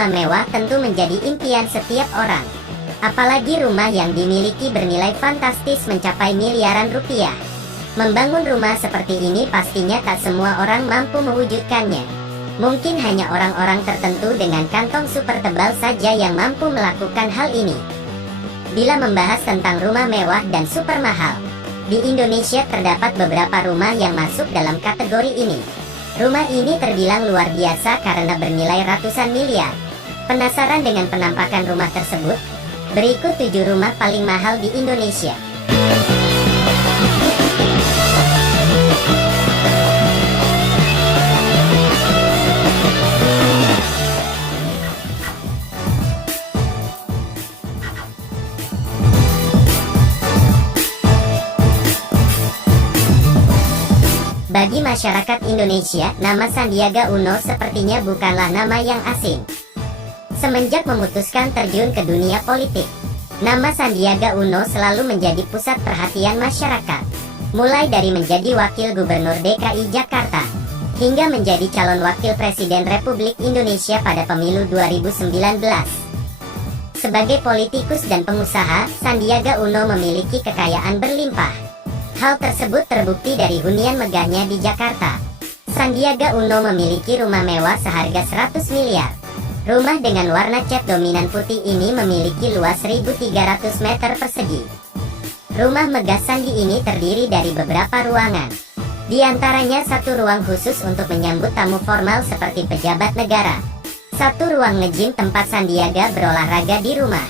rumah mewah tentu menjadi impian setiap orang. Apalagi rumah yang dimiliki bernilai fantastis mencapai miliaran rupiah. Membangun rumah seperti ini pastinya tak semua orang mampu mewujudkannya. Mungkin hanya orang-orang tertentu dengan kantong super tebal saja yang mampu melakukan hal ini. Bila membahas tentang rumah mewah dan super mahal, di Indonesia terdapat beberapa rumah yang masuk dalam kategori ini. Rumah ini terbilang luar biasa karena bernilai ratusan miliar. Penasaran dengan penampakan rumah tersebut? Berikut 7 rumah paling mahal di Indonesia. Bagi masyarakat Indonesia, nama Sandiaga Uno sepertinya bukanlah nama yang asing. Semenjak memutuskan terjun ke dunia politik, nama Sandiaga Uno selalu menjadi pusat perhatian masyarakat. Mulai dari menjadi Wakil Gubernur DKI Jakarta, hingga menjadi calon Wakil Presiden Republik Indonesia pada pemilu 2019. Sebagai politikus dan pengusaha, Sandiaga Uno memiliki kekayaan berlimpah. Hal tersebut terbukti dari hunian megahnya di Jakarta. Sandiaga Uno memiliki rumah mewah seharga 100 miliar. Rumah dengan warna cat dominan putih ini memiliki luas 1.300 meter persegi. Rumah megah Sandi ini terdiri dari beberapa ruangan. Di antaranya satu ruang khusus untuk menyambut tamu formal seperti pejabat negara. Satu ruang nge-gym tempat Sandiaga berolahraga di rumah.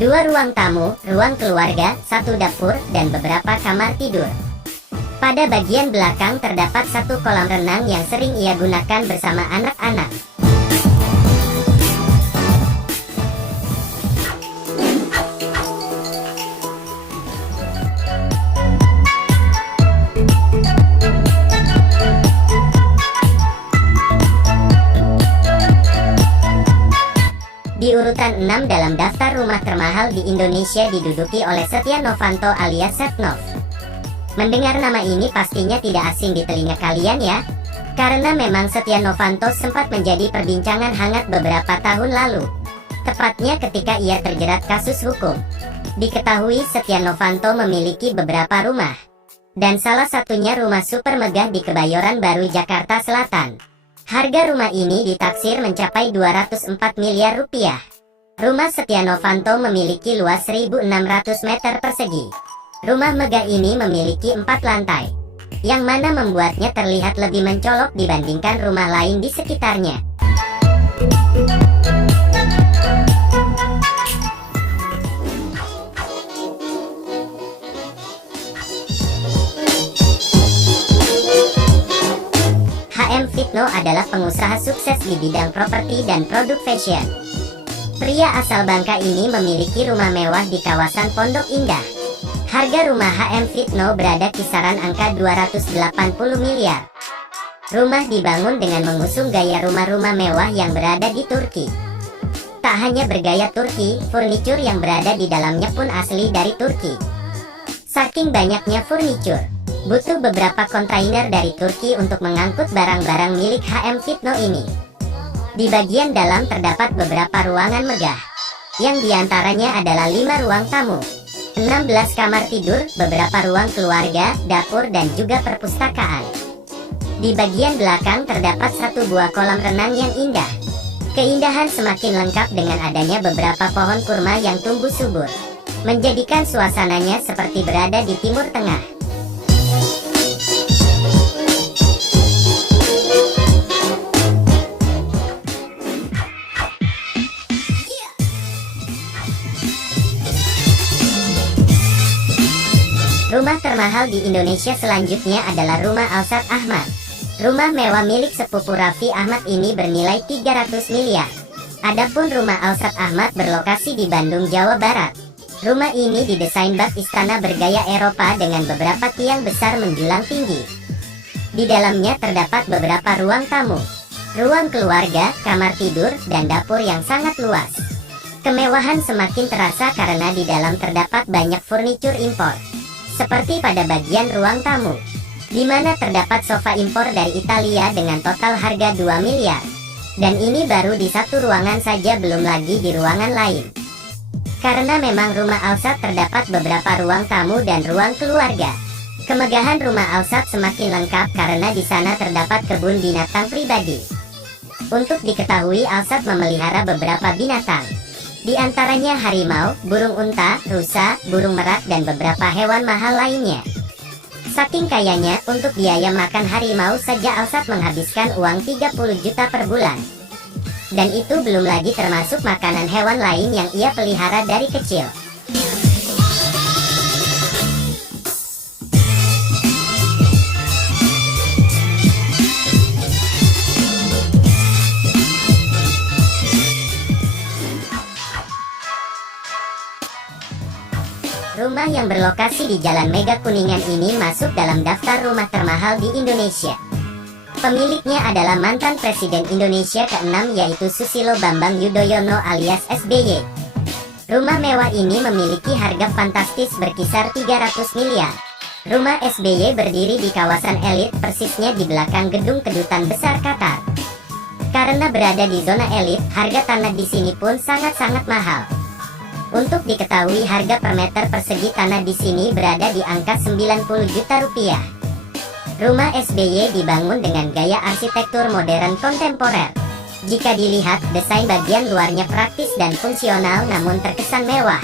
2 ruang tamu, ruang keluarga, 1 dapur, dan beberapa kamar tidur. Pada bagian belakang terdapat 1 kolam renang yang sering ia gunakan bersama anak-anak. Di urutan 6 dalam daftar rumah termahal di Indonesia diduduki oleh Setia Novanto alias Setnov. Mendengar nama ini pastinya tidak asing di telinga kalian ya, karena memang Setia Novanto sempat menjadi perbincangan hangat beberapa tahun lalu, tepatnya ketika ia terjerat kasus hukum. Diketahui Setia Novanto memiliki beberapa rumah, dan salah satunya rumah super megah di Kebayoran Baru, Jakarta Selatan. Harga rumah ini ditaksir mencapai 204 miliar rupiah. Rumah Setia Novanto memiliki luas 1.600 meter persegi. Rumah megah ini memiliki 4 lantai, yang mana membuatnya terlihat lebih mencolok dibandingkan rumah lain di sekitarnya. HM Fitno adalah pengusaha sukses di bidang properti dan produk fashion. Pria asal Bangka ini memiliki rumah mewah di kawasan Pondok Indah. Harga rumah HM Fitno berada kisaran angka 280 miliar. Rumah dibangun dengan mengusung gaya rumah-rumah mewah yang berada di Turki. Tak hanya bergaya Turki, furnitur yang berada di dalamnya pun asli dari Turki. Saking banyaknya furnitur, butuh beberapa kontainer dari Turki untuk mengangkut barang-barang milik HM Fitno ini. Di bagian dalam terdapat beberapa ruangan megah, yang diantaranya adalah 5 ruang tamu, 16 kamar tidur, beberapa ruang keluarga, dapur, dan juga perpustakaan. Di bagian belakang terdapat 1 buah kolam renang yang indah. Keindahan semakin lengkap dengan adanya beberapa pohon kurma yang tumbuh subur, menjadikan suasananya seperti berada di Timur Tengah. Rumah termahal di Indonesia selanjutnya adalah rumah Alsat Ahmad. Rumah mewah milik sepupu Raffi Ahmad ini bernilai 300 miliar. Adapun rumah Alsat Ahmad berlokasi di Bandung, Jawa Barat. Rumah ini didesain bak istana bergaya Eropa dengan beberapa tiang besar menjulang tinggi. Di dalamnya terdapat beberapa ruang tamu, ruang keluarga, kamar tidur, dan dapur yang sangat luas. Kemewahan semakin terasa karena di dalam terdapat banyak furnitur impor, seperti pada bagian ruang tamu, di mana terdapat sofa impor dari Italia dengan total harga 2 miliar. Dan ini baru di satu ruangan saja, belum lagi di ruangan lain. Karena memang rumah Alsat terdapat beberapa ruang tamu dan ruang keluarga. Kemegahan rumah Alsat semakin lengkap karena di sana terdapat kebun binatang pribadi. Untuk diketahui, Alsat memelihara beberapa binatang. Di antaranya harimau, burung unta, rusa, burung merak, dan beberapa hewan mahal lainnya. Saking kayanya, untuk biaya makan harimau saja Alsat menghabiskan uang 30 juta per bulan. Dan itu belum lagi termasuk makanan hewan lain yang ia pelihara dari kecil. Rumah yang berlokasi di Jalan Mega Kuningan ini masuk dalam daftar rumah termahal di Indonesia. Pemiliknya adalah mantan Presiden Indonesia ke-6 yaitu Susilo Bambang Yudhoyono alias SBY. Rumah mewah ini memiliki harga fantastis berkisar 300 miliar. Rumah SBY berdiri di kawasan elit, persisnya di belakang gedung kedutaan besar Qatar. Karena berada di zona elit, harga tanah di sini pun sangat-sangat mahal. Untuk diketahui, harga per meter persegi tanah di sini berada di angka 90 juta rupiah. Rumah SBY dibangun dengan gaya arsitektur modern kontemporer. Jika dilihat, desain bagian luarnya praktis dan fungsional namun terkesan mewah.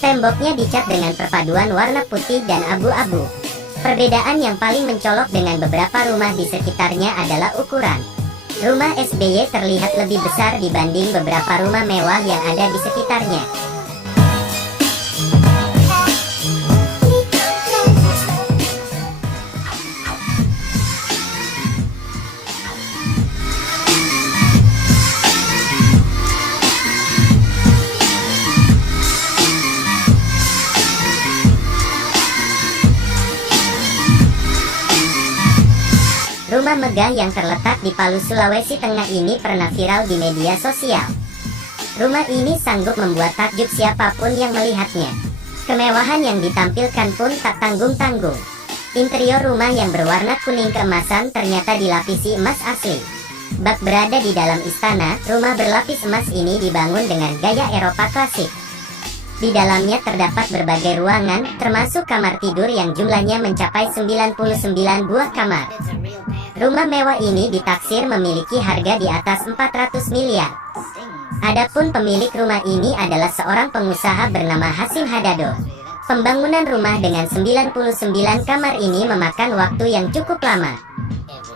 Temboknya dicat dengan perpaduan warna putih dan abu-abu. Perbedaan yang paling mencolok dengan beberapa rumah di sekitarnya adalah ukuran. Rumah SBY terlihat lebih besar dibanding beberapa rumah mewah yang ada di sekitarnya. Rumah megah yang terletak di Palu, Sulawesi Tengah ini pernah viral di media sosial. Rumah ini sanggup membuat takjub siapapun yang melihatnya. Kemewahan yang ditampilkan pun tak tanggung-tanggung. Interior rumah yang berwarna kuning keemasan ternyata dilapisi emas asli. Bak berada di dalam istana, rumah berlapis emas ini dibangun dengan gaya Eropa klasik. Di dalamnya terdapat berbagai ruangan, termasuk kamar tidur yang jumlahnya mencapai 99 buah kamar. Rumah mewah ini ditaksir memiliki harga di atas 400 miliar. Adapun pemilik rumah ini adalah seorang pengusaha bernama Hasim Hadado. Pembangunan rumah dengan 99 kamar ini memakan waktu yang cukup lama.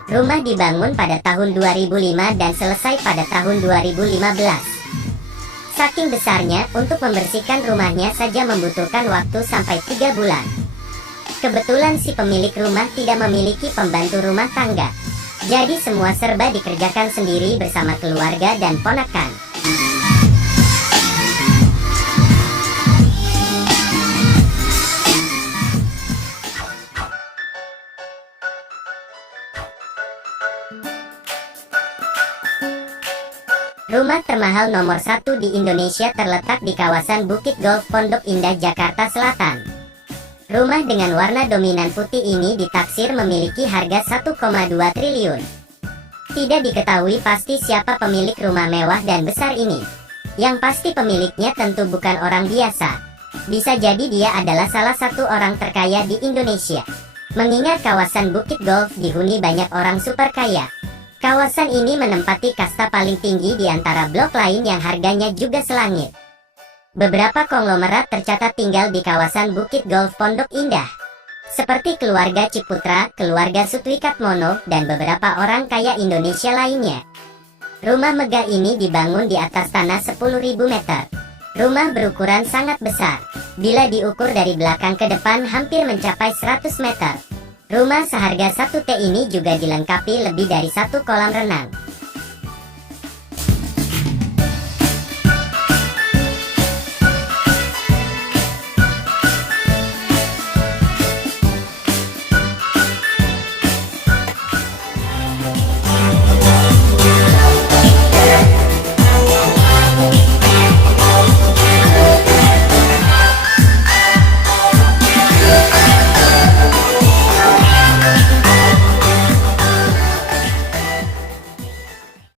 Rumah dibangun pada tahun 2005 dan selesai pada tahun 2015. Saking besarnya, untuk membersihkan rumahnya saja membutuhkan waktu sampai 3 bulan. Kebetulan si pemilik rumah tidak memiliki pembantu rumah tangga. Jadi semua serba dikerjakan sendiri bersama keluarga dan ponakan. Rumah termahal nomor 1 di Indonesia terletak di kawasan Bukit Golf Pondok Indah, Jakarta Selatan. Rumah dengan warna dominan putih ini ditaksir memiliki harga 1,2 triliun. Tidak diketahui pasti siapa pemilik rumah mewah dan besar ini. Yang pasti pemiliknya tentu bukan orang biasa. Bisa jadi dia adalah salah satu orang terkaya di Indonesia. Mengingat kawasan Bukit Golf dihuni banyak orang super kaya. Kawasan ini menempati kasta paling tinggi di antara blok lain yang harganya juga selangit. Beberapa konglomerat tercatat tinggal di kawasan Bukit Golf Pondok Indah, seperti keluarga Ciputra, keluarga Sutwikatmono, dan beberapa orang kaya Indonesia lainnya. Rumah megah ini dibangun di atas tanah 10.000 meter. Rumah berukuran sangat besar. Bila diukur dari belakang ke depan hampir mencapai 100 meter. Rumah seharga 1 T ini juga dilengkapi lebih dari 1 kolam renang.